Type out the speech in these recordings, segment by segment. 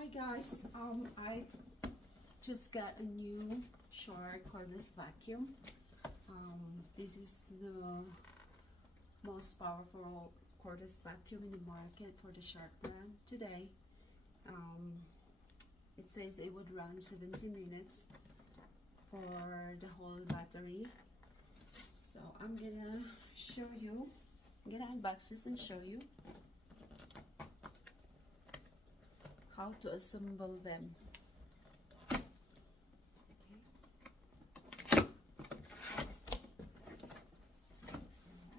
Hi guys, I just got a new Shark cordless vacuum. This is the most powerful cordless vacuum in the market for the Shark brand today. It says it would run 70 minutes for the whole battery. So I'm gonna show you, I'm gonna unbox this and show you how to assemble them.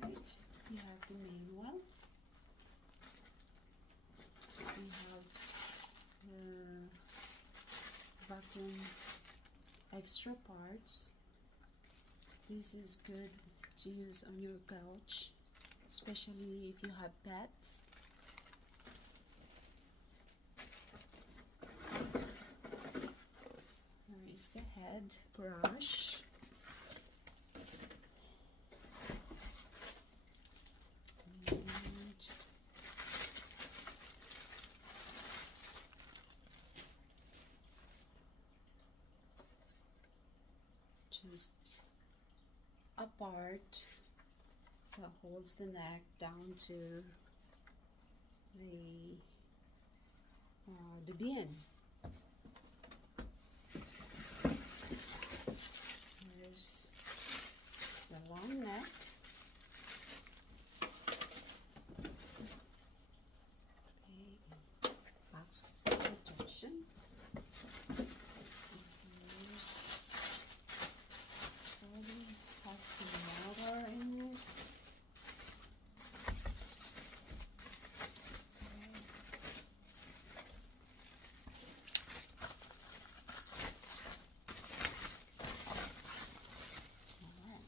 Alright, we have the main one. We have the vacuum extra parts. This is good to use on your couch, especially if you have pets. There is the head brush. And just a part that holds the neck down to the bin. There's the long neck. Okay, that's protection. Has the motor in it. Alright,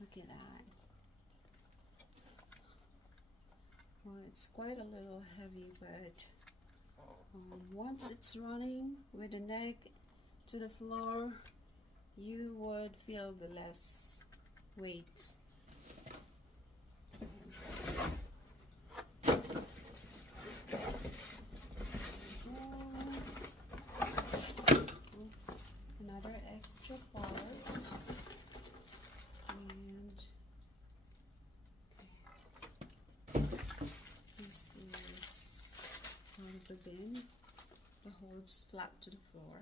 look at that. Well, it's quite a little heavy, but once it's running with the neck to the floor, you would feel the less weight. Another extra parts, and this is one of the bin that holds flat to the floor.